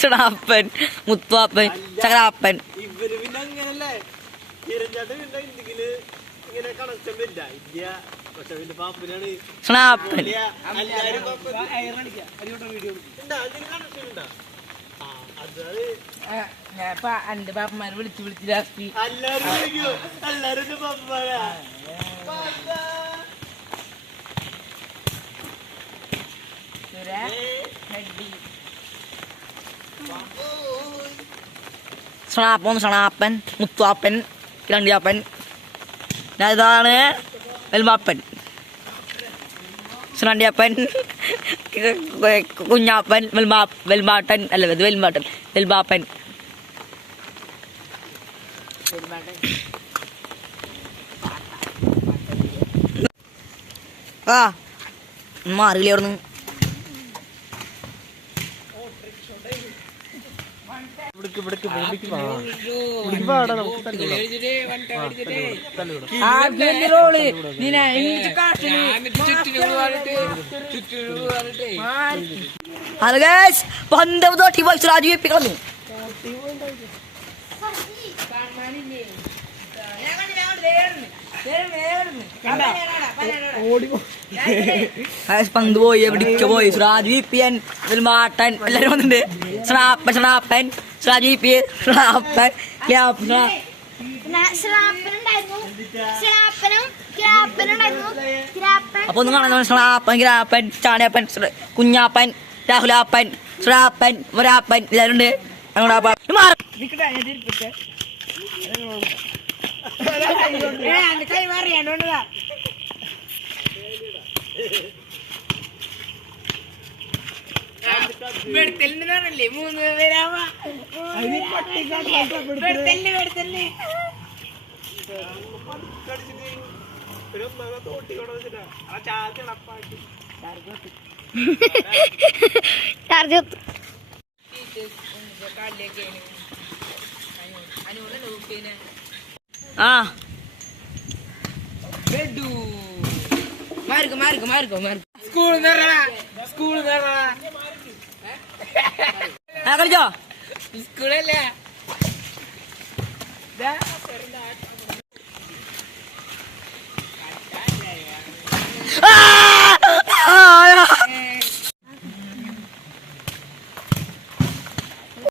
സുണാപ്പൻ, മുത്തുവാപ്പൻ, ചകരാപ്പൻ. ഇവര് പിന്നെ അങ്ങനല്ലേ കിരഞ്ചാട്ട് പിന്നെ ഇന്ത്യയില് ഇങ്ങനെ കണക്ഷൻ വരില്ല. ഇന്ത്യ പക്ഷെ പിന്നെ പാപ്പനാണ് സുണാപ്പൻ. എല്ലാരും വീഡിയോ ഉണ്ടാ അതിന് കണക്ഷൻ ഉണ്ടാ. എന്റെ പാപ്പന്മാരെ വിളിച്ച് ലാസ്റ്റ് എല്ലാരും പാപ്പന്മാരാ. സണാപ്പൻ, മുത്തുവാപ്പൻ, കിരണ്ടിയാപ്പൻ. ഇതാണ് വെൽമാപ്പൻ, സുരണ്ടിയപ്പൻ, കുഞ്ഞാപ്പൻ, വെൽമാട്ടൻ. അല്ല ഇത് വെൽമാട്ടൻ, വെൽമാപ്പൻ. ആ മാറിയില്ലേ അവിടുന്ന്. പന്തോട്ടി പോയി രാജിപ്പിക്കുന്നു. പന്ത് പോയി എവിടേക്ക് പോയി. സുരാജ് വിപിഎൻ, വെൽമാട്ടൻ എല്ലാരും വന്നിട്ടുണ്ട്. സ്രാപ്പൻ, സുരാജ് വിപിഎൻ, സ്രാപ്പൻ. അപ്പൊ ഒന്നും കാണാൻ സ്രാപ്പൻ, ഗ്രാപ്പൻ, ചാണിയപ്പൻ, കുഞ്ഞാപ്പൻ, രാഹുലാപ്പൻ, സുരാപ്പൻ, ഒരാപ്പൻ എല്ലാരും ഉണ്ട്. കൈ മാറിയാണ്ടോണ്ടാ വെടുത്തല്ലേ 3 പേരാവാ. കളിച്ചോ സ്കൂളല്ലേ.